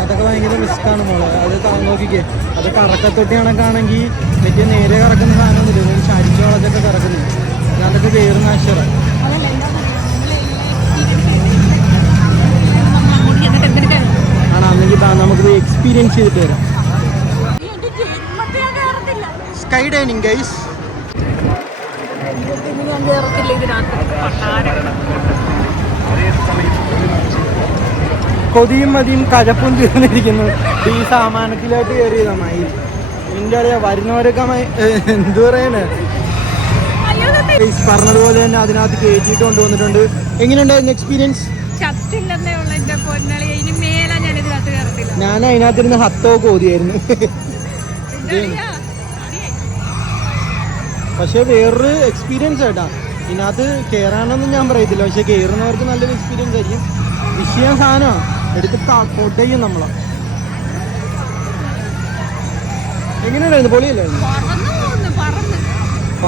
അതൊക്കെ ഭയങ്കര റിസ്ക്കാണ് മോളെ. അത് നോക്കിക്കേ, അത് കറക്കത്തൊട്ടി കണക്കാണെങ്കിൽ വലിയ നേരെ കറക്കുന്ന സാധനമൊന്നുമില്ല. ചരിച്ചു വളച്ചൊക്കെ കറക്കുന്നു. അതൊക്കെ കയറുന്ന അക്ഷരം ആണോ? അന്നെങ്കിൽ നമുക്ക് എക്സ്പീരിയൻസ് ചെയ്തിട്ട് വരാം. Sky dining guys. കൊതിയും മതിയും കഴപ്പും തീർന്നിരിക്കുന്നു. ഈ സാമാനത്തിലായിട്ട് കയറിയതായി ഇതിൻ്റെ അറിയാം. വരുന്നവരൊക്കെ എന്തു പറയാന് പറഞ്ഞതുപോലെ തന്നെ അതിനകത്ത് കയറ്റിയിട്ട് കൊണ്ടുവന്നിട്ടുണ്ട്. എങ്ങനെയുണ്ടായിരുന്നു എക്സ്പീരിയൻസ്? ഞാൻ അതിനകത്തിരുന്ന് ഹത്തൊക്കെ ഓതിയായിരുന്നു. പക്ഷെ വേറൊരു എക്സ്പീരിയൻസ് ആയിട്ടാ. ഇതിനകത്ത് കയറാനൊന്നും ഞാൻ പറയത്തില്ല, പക്ഷെ കയറുന്നവർക്ക് നല്ലൊരു എക്സ്പീരിയൻസ് ആയിരിക്കും. വിഷയം സാധനമാണ്, എടുത്തിട്ട് കൊട്ടയും നമ്മളെ. എങ്ങനെയുണ്ടായിരുന്നു? പൊളിയല്ലായിരുന്നു?